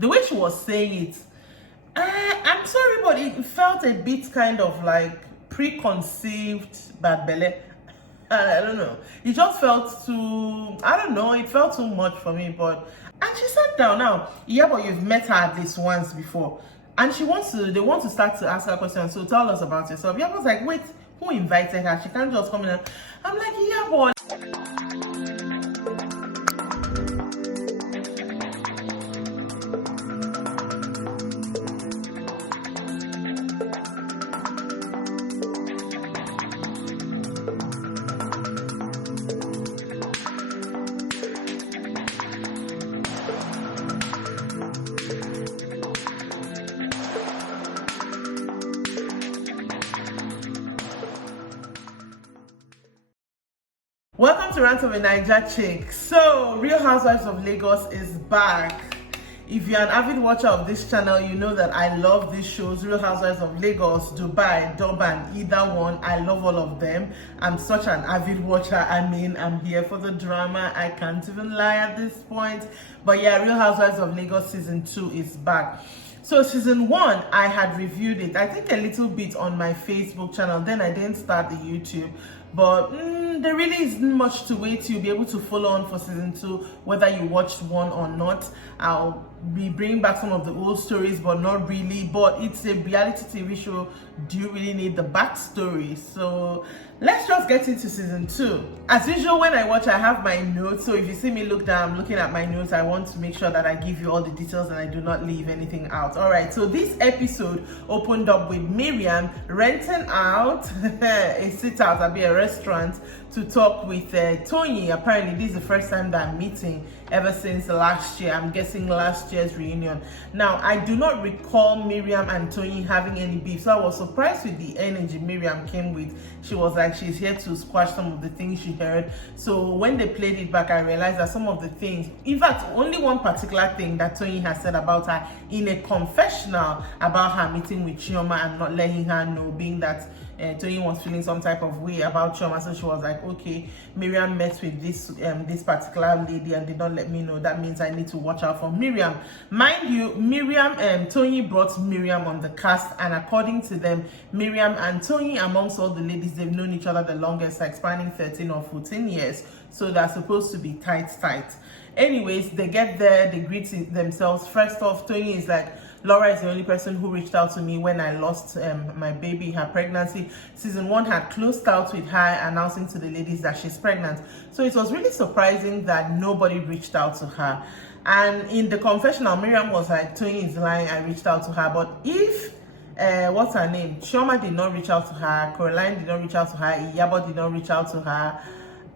The way she was saying it, I'm sorry, but it felt a bit kind of like preconceived bad belly. I don't know. It just felt too, I don't know, it felt too much for me. But, and she sat down now. Yeah, but you've met her at least once before. And they want to start to ask her questions. So tell us about yourself. Yeah, was like, wait, who invited her? She can't just come in and, I'm like, yeah, boy. Welcome to Rants of a Naija Chic. So, Real Housewives of Lagos is back. If you're an avid watcher of this channel, you know that I love these shows. Real Housewives of Lagos, Dubai, Durban, either one. I love all of them. I'm such an avid watcher. I mean, I'm here for the drama. I can't even lie at this point. But yeah, Real Housewives of Lagos season 2 is back. So season 1, I had reviewed it, I think a little bit on my Facebook channel. Then I didn't start the YouTube. But there really isn't much to wait. You'll be able to follow on for season 2, whether you watched 1 or not. I'll be bringing back some of the old stories, but not really. But it's a reality TV show. Do you really need the backstory? So let's just get into season 2. As usual, when I watch, I have my notes. So if you see me look down, I'm looking at my notes. I want to make sure that I give you all the details and I do not leave anything out. All right, so this episode opened up with Miriam renting out a sit-out at a restaurant to talk with Tony. Apparently, this is the first time that I'm meeting ever since last year. I'm guessing last year's reunion. Now, I do not recall Miriam and Tony having any beef, so I was surprised with the energy Miriam came with. She was like, she's here to squash some of the things she heard. So when they played it back, I realized that some of the things, in fact, only one particular thing that Tony has said about her in a confessional about her meeting with Chioma and not letting her know, being that Tony was feeling some type of way about Chioma, so she was like, okay, Miriam met with this particular lady and did not let me know. That means I need to watch out for Miriam. Mind you, Tony brought Miriam on the cast, and according to them, Miriam and Tony, amongst all the ladies, they've known each other the longest, like spanning 13 or 14 years. So they're supposed to be tight. Anyways, they get there, they greet themselves. First off, Tony is like, Laura is the only person who reached out to me when I lost my baby, her pregnancy. Season 1 had closed out with her announcing to the ladies that she's pregnant. So it was really surprising that nobody reached out to her. And in the confessional, Miriam was like, Tony is lying, I reached out to her. But if, what's her name? Chioma did not reach out to her, Caroline did not reach out to her, Iyabo did not reach out to her,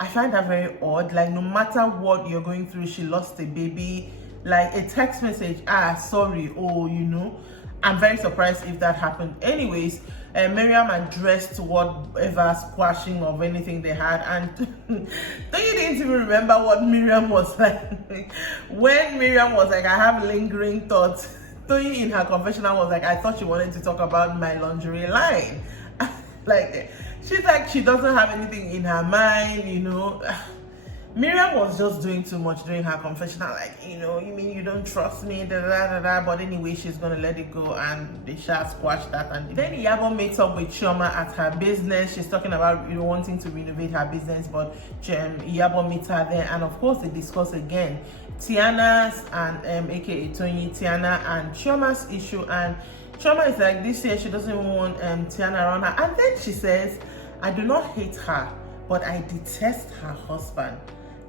I find that very odd. Like, no matter what you're going through, she lost a baby, like a text message, sorry, oh, you know, I'm very surprised if that happened. Anyways, Miriam addressed whatever squashing of anything they had, and don't you didn't even remember what Miriam was like? When Miriam was like, I have lingering thoughts, Tony in her confessional was like, I thought she wanted to talk about my lingerie line. Like, she's like, she doesn't have anything in her mind, you know. Miriam was just doing too much during her confessional, like, you know, you mean you don't trust me, but anyway, she's gonna let it go, and they shall squash that. And then Iyabo meets up with Chioma at her business. She's talking about, you know, wanting to renovate her business, but Iyabo meets her there, and of course they discuss again Tiana's and aka Tony, Tiana and Chioma's issue. And Chioma is like, this year she doesn't even want Tiana around her, and then she says, I do not hate her, but I detest her husband.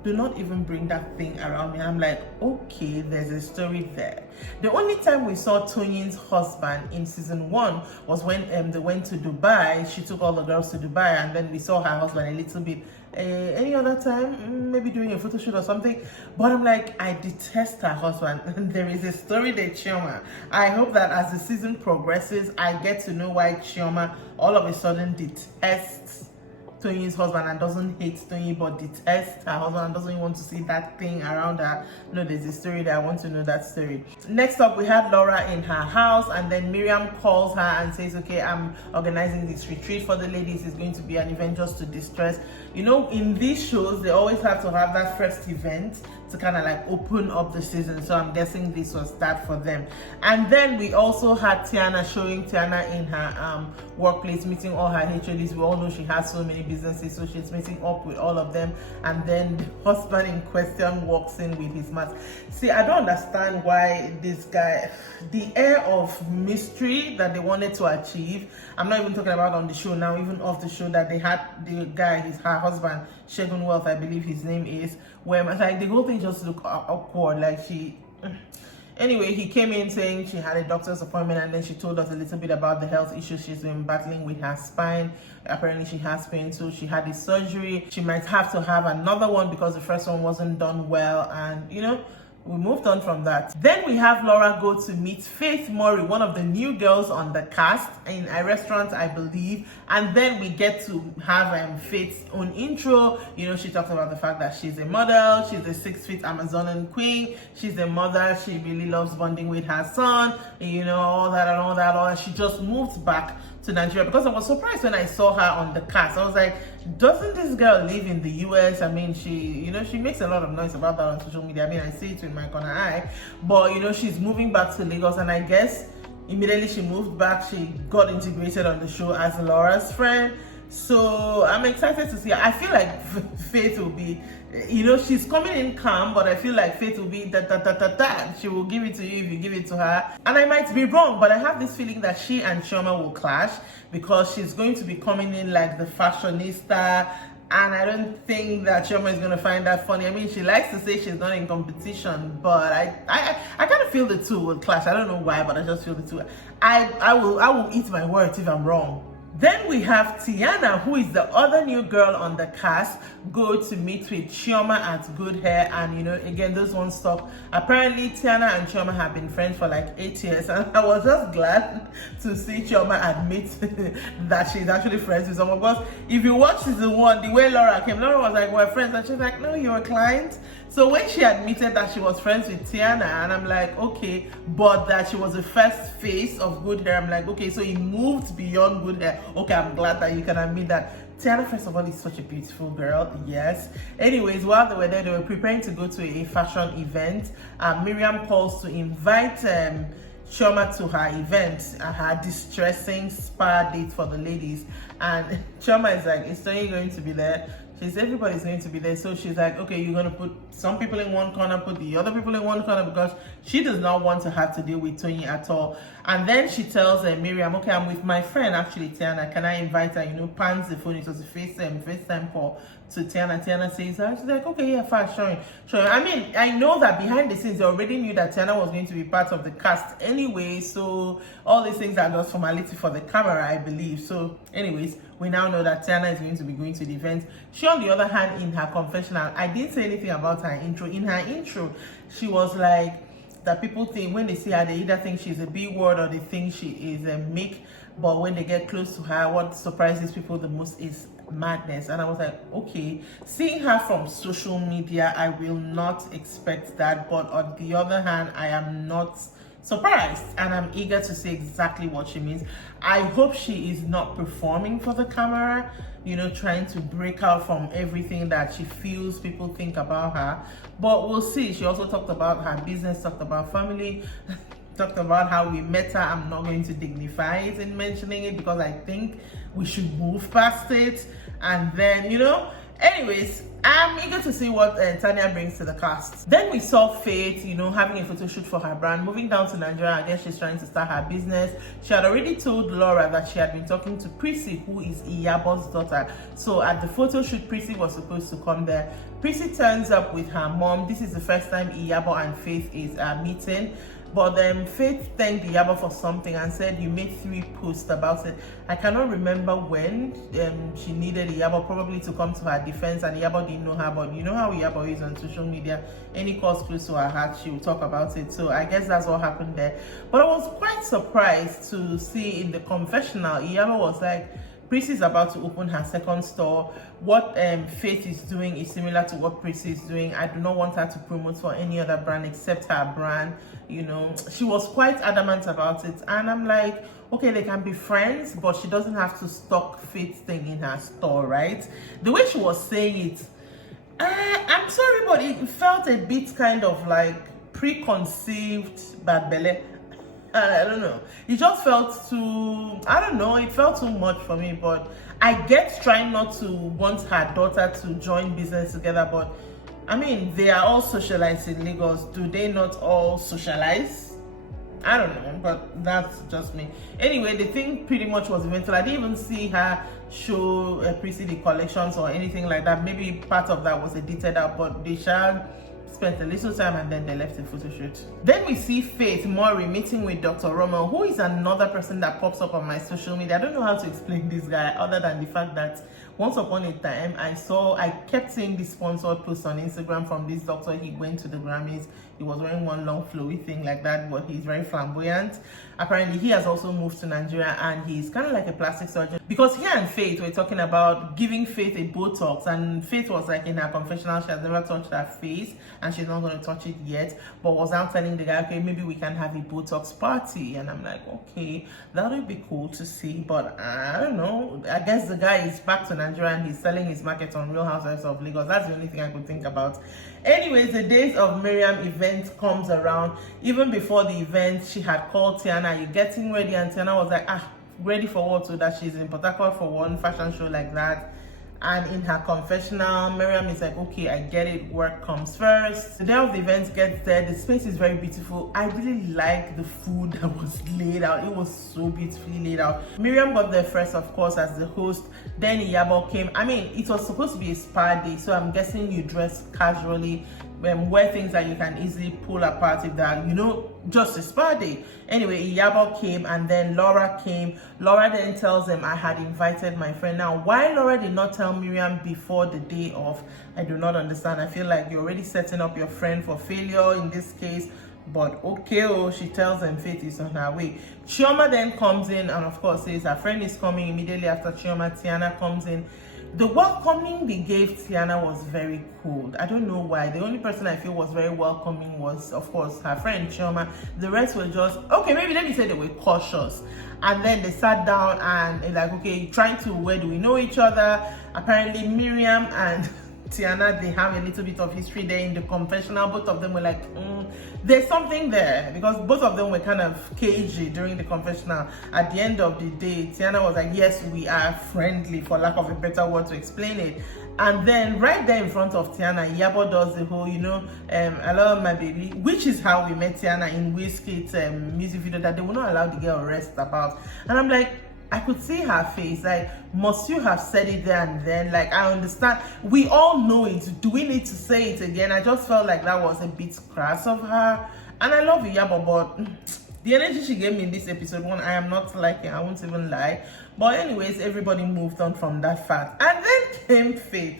Do not even bring that thing around me. I'm like, okay, there's a story there. The only time we saw Tony's husband in season 1 was when they went to Dubai. She took all the girls to Dubai, and then we saw her husband a little bit. Any other time, maybe doing a photo shoot or something. But I'm like, I detest her husband. There is a story there, Chioma. I hope that as the season progresses, I get to know why Chioma all of a sudden detests Tony's husband and doesn't hate Tony but detests her husband and doesn't even want to see that thing around her. No, there's a story there. I want to know that story. Next up, we have Laura in her house, and then Miriam calls her and says, okay, I'm organizing this retreat for the ladies. It's going to be an event just to distress. You know, in these shows, they always have to have that first event to kind of like open up the season. So I'm guessing this was that for them. And then we also had Tiana, showing Tiana in her workplace, meeting all her HODs. We all know she has so many businesses, so she's meeting up with all of them. And then the husband in question walks in with his mask. See, I don't understand why this guy, the air of mystery that they wanted to achieve. I'm not even talking about on the show now, even off the show, that they had the guy, her husband, Shegun Wealth, I believe his name is, where like the whole thing just looked awkward. Like she, anyway, he came in saying she had a doctor's appointment, and then she told us a little bit about the health issues she's been battling with her spine. Apparently she has pain, so she had a surgery. She might have to have another one because the first one wasn't done well, and you know, we moved on from that. Then we have Laura go to meet Faith Murray, one of the new girls on the cast, in a restaurant, I believe. And then we get to have Faith's own intro. You know, she talks about the fact that she's a model, she's a 6-foot Amazonian queen, she's a mother, she really loves bonding with her son, you know, all that and all that, all that. She just moved back to Nigeria, because I was surprised when I saw her on the cast. I was like, doesn't this girl live in the US? I mean, she, you know, she makes a lot of noise about that on social media. I mean, I see it with my corner eye, but you know, she's moving back to Lagos, and I guess immediately she moved back, she got integrated on the show as Laura's friend. So I'm excited to see her. I feel like Faith will be, you know, she's coming in calm, but I feel like Faith will be that. She will give it to you if you give it to her. And I might be wrong, but I have this feeling that she and Chioma will clash, because she's going to be coming in like the fashionista, and I don't think that Chioma is going to find that funny. I mean, she likes to say she's not in competition, but I kind of feel the two will clash. I don't know why, but I just feel the two. I will eat my words if I'm wrong. Then we have Tiana, who is the other new girl on the cast, go to meet with Chioma at Good Hair. And you know, again, those ones talk. Apparently Tiana and Chioma have been friends for like 8 years, and I was just glad to see Chioma admit that she's actually friends with someone. Because if you watch season 1, the way Laura came, Laura was like, we're friends, and she's like, no, you're a client. So when she admitted that she was friends with Tiana, and I'm like, okay, but that she was the first face of Good Hair, I'm like, okay, so he moved beyond Good Hair. Okay, I'm glad that you can admit that. Tiana, first of all, is such a beautiful girl, yes. Anyways, while they were there, they were preparing to go to a fashion event. Miriam calls to invite Chioma to her event, her distressing spa date for the ladies. And Chioma is like, is Tony going to be there? She's, everybody's going to be there. So she's like, okay, you're going to put some people in one corner, put the other people in one corner, because she does not want to have to deal with Tony at all. And then she tells Miriam, okay, I'm with my friend, actually, Tiana. Can I invite her? You know, pans the phone. It was a FaceTime call to Tiana. Tiana says, she's like, okay, yeah, fine, sure. I mean, I know that behind the scenes, they already knew that Tiana was going to be part of the cast anyway. So all these things are just formality for the camera, I believe. So anyways, we now know that Tiana is going to be going to the event. She, on the other hand, in her confessional, I didn't say anything about her intro. In her intro, she was like, that people think when they see her, they either think she's a B word or they think she is a meek. But when they get close to her, what surprises people the most is madness. And I was like, okay, seeing her from social media, I will not expect that. But on the other hand, I am not surprised, and I'm eager to see exactly what she means. I hope she is not performing for the camera, you know, trying to break out from everything that she feels people think about her. But we'll see. She also talked about her business, talked about family, talked about how we met her. I'm not going to dignify it in mentioning it, because I think we should move past it. And then, you know, anyways, I'm eager to see what Tanya brings to the cast. Then we saw Faith, you know, having a photo shoot for her brand, moving down to Nigeria. I guess she's trying to start her business. She had already told Laura that she had been talking to Prissy, who is Iyabo's daughter. So at the photo shoot, Prissy was supposed to come there. Prissy turns up with her mom. This is the first time Iyabo and Faith is meeting. But Faith thanked Iyabo for something and said, you made 3 posts about it. I cannot remember when she needed Iyabo probably to come to her defense, and Iyabo didn't know her. But you know how Iyabo is on social media. Any cause close to her heart, she will talk about it. So I guess that's what happened there. But I was quite surprised to see in the confessional, Iyabo was like, Prissy is about to open her second store. What Faith is doing is similar to what Prissy is doing. I do not want her to promote for any other brand except her brand. You know, she was quite adamant about it. And I'm like, okay, they can be friends, but she doesn't have to stock Faith thing in her store, right? The way she was saying it, I'm sorry, but it felt a bit kind of like preconceived bad belly. I don't know. It just felt too, I don't know, it felt too much for me. But I get trying not to want her daughter to join business together. But I mean, they are all socialites in Lagos. Do they not all socialize? I don't know, but that's just me. Anyway, the thing pretty much was eventful. I didn't even see her show pre-CD collections or anything like that. Maybe part of that was edited out, but they shall spent a little time and then they left the photo shoot. Then we see Faith Mori meeting with Dr. Romo, who is another person that pops up on my social media. I don't know how to explain this guy other than the fact that once upon a time I kept seeing this sponsored post on Instagram from this doctor. He went to the Grammys. He was wearing one long flowy thing like that, but he's very flamboyant. Apparently he has also moved to Nigeria and he's kind of like a plastic surgeon, because he and Faith were talking about giving Faith a Botox, and Faith was like in her confessional she has never touched her face and she's not going to touch it yet, but was now telling the guy, okay, maybe we can have a Botox party. And I'm like, okay, that would be cool to see, but I don't know. I guess the guy is back to Nigeria and he's selling his market on Real Housewives of Lagos. That's the only thing I could think about. Anyways, the days of Miriam event comes around. Even before the event, she had called Tiana, "You getting ready?" And Tiana was like, ready for what? So that she's in Port Harcourt for one fashion show like that. And in her confessional, Miriam is like, okay, I get it, work comes first. The day of the event gets there, the space is very beautiful. I really like the food that was laid out. It was so beautifully laid out. Miriam got there first, of course, as the host. Then Iyabo came. I mean, it was supposed to be a spa day, so I'm guessing you dress casually, wear things that you can easily pull apart if they're, just a spa day. Anyway, Iyabo came and then Laura came. Laura then tells them, I had invited my friend. Now, why Laura did not tell Miriam before the day off, I do not understand. I feel like you're already setting up your friend for failure in this case. But okay, she tells them Faith is on her way. Chioma then comes in and of course says her friend is coming. Immediately after Chioma, Tiana comes in. The welcoming they gave Tiana was very cold. I don't know why. The only person I feel was very welcoming was, of course, her friend Chioma. The rest were just, okay, maybe let me say they were cautious. And then they sat down and like, okay, where do we know each other? Apparently Miriam and Tiana, they have a little bit of history there in the confessional. Both of them were like, there's something there, because both of them were kind of cagey during the confessional. At the end of the day, Tiana was like, yes, we are friendly, for lack of a better word to explain it. And then right there in front of Tiana, Iyabo does the whole, I love my baby, which is how we met Tiana in Wizkid's music video that they will not allow the girl rest about. And I'm like, I could see her face, like, must you have said it there and then? Like, I understand, we all know it, do we need to say it again? I just felt like that was a bit crass of her. And I love Iyabo, but the energy she gave me in this episode one, I am not liking, I won't even lie. But anyways, everybody moved on from that fact. And then came Faith.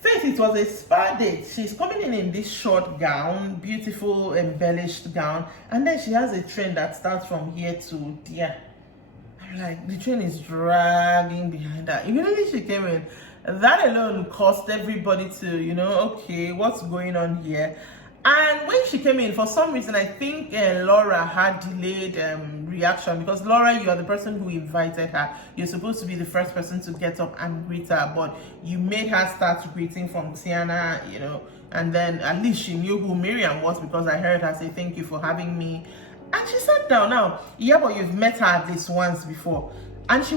Faith, it was a spa date. She's coming in this short gown, beautiful embellished gown, and then she has a train that starts from here to there. Like, the train is dragging behind her. Immediately she came in, that alone caused everybody to, okay, what's going on here? And when she came in, for some reason, I think Laura had delayed reaction, because Laura, you are the person who invited her. You're supposed to be the first person to get up and greet her, but you made her start greeting from Tiana, and then at least she knew who Miriam was, because I heard her say, thank you for having me. And she sat down. Now, but you've met her at least once before. And they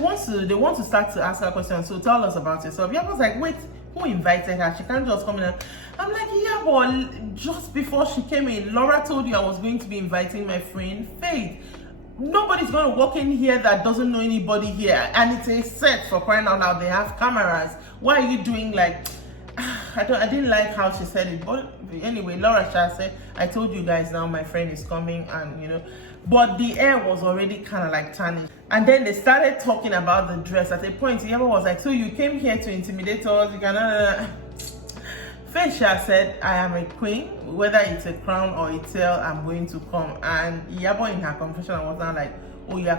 want to start to ask her questions. So tell us about yourself. Yabo's like, wait, who invited her? She can't just come in. I'm like, Yabo, just before she came in, Laura told you I was going to be inviting my friend Faith. Nobody's going to walk in here that doesn't know anybody here. And it's a set, for crying out loud. They have cameras. Why are you doing like... I didn't like how she said it, but anyway, Laura Shah said, I told you guys now my friend is coming, and but the air was already kind of like tarnished. And then they started talking about the dress. At a point, Iyabo was like, so you came here to intimidate us? You cannot. Faith said, I am a queen, whether it's a crown or a tail, I'm going to come. And Iyabo in her confession was now like, oh, you're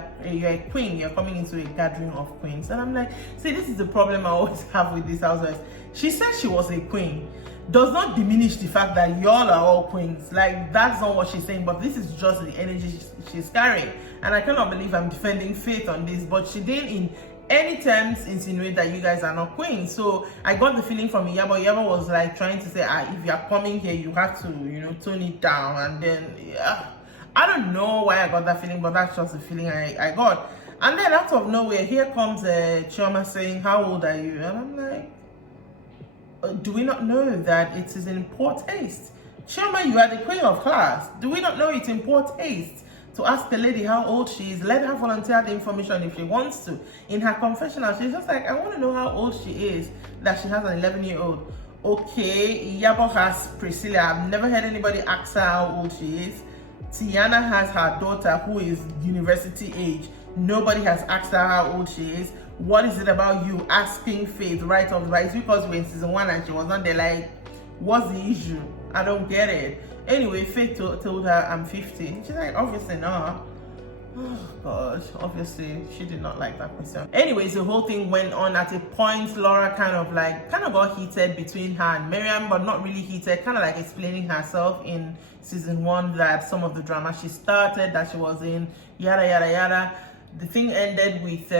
a queen, you're coming into a gathering of queens. And I'm like, see, this is the problem I always have with these housewives. She said she was a queen. Does not diminish the fact that y'all are all queens. Like, that's not what she's saying, but this is just the energy she's carrying. And I cannot believe I'm defending Faith on this, but she didn't in any terms insinuate that you guys are not queens. So I got the feeling from Iyabo. Iyabo was like trying to say, if you're coming here, you have to, tone it down. And then, I don't know why I got that feeling, but that's just the feeling I got. And then out of nowhere, here comes Chioma saying, how old are you? And I'm like, do we not know that it is in poor taste? Chioma, you are the queen of class. Do we not know it's in poor taste to ask the lady how old she is? Let her volunteer the information if she wants to. In her confessional, she's just like, I want to know how old she is, that she has an 11-year-old. Okay, Iyabo has Priscilla. I've never heard anybody ask her how old she is. Tiana has her daughter who is university age. Nobody has asked her how old she is. What is it about you asking Faith right off the bat? It's because we're in season 1 and she was not there. Like, what's the issue? I don't get it. Anyway, Faith told her I'm 50. She's like, obviously not. Oh gosh, obviously she did not like that question. Anyways, the whole thing went on. At a point, Laura kind of got heated between her and Miriam, but not really heated, kind of like explaining herself in season 1 that some of the drama she started, that she was in, yada yada yada. The thing ended with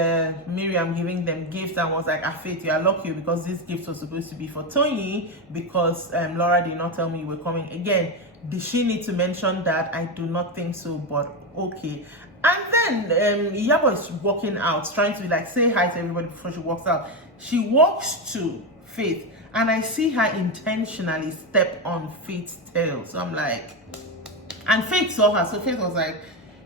Miriam giving them gifts and was like, Faith, you are lucky because this gift was supposed to be for Tony because Laura did not tell me you were coming. Again, did she need to mention that? I do not think so, but okay. And then Iyabo is walking out, trying to say hi to everybody before she walks out. She walks to Faith and I see her intentionally step on Faith's tail. So I'm like, and Faith saw her, so Faith was like,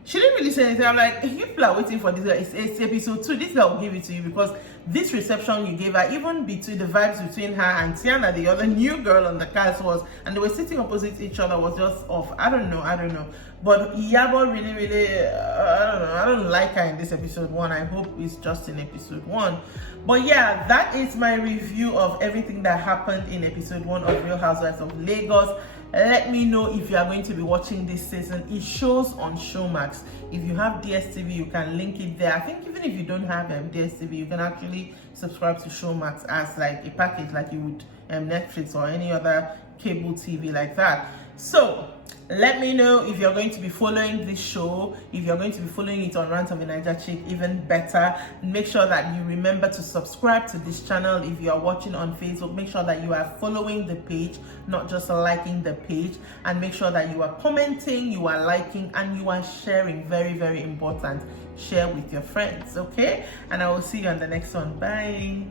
she didn't really say anything. I'm like, you people are waiting for this. It's episode 2. This girl will give it to you because this reception you gave her, even between the vibes between her and Tiana, the other new girl on the cast was, and they were sitting opposite each other, was just off. I don't know. But Iyabo really, I don't know. I don't like her in this episode 1. I hope it's just in episode 1. But yeah, that is my review of everything that happened in episode 1 of Real Housewives of Lagos. Let me know if you are going to be watching this season. It shows on Showmax. If you have DSTV, you can link it there. I think even if you don't have DSTV, you can actually subscribe to Showmax as like a package, like you would Netflix or any other cable TV like that. So let me know if you're going to be following this show, if you're going to be following it on Rants of Naija Chic, even better. Make sure that you remember to subscribe to this channel. If you are watching on Facebook, make sure that you are following the page, not just liking the page, and make sure that you are commenting, you are liking, and you are sharing. Very, very important. Share with your friends, okay? And I will see you on the next one. Bye.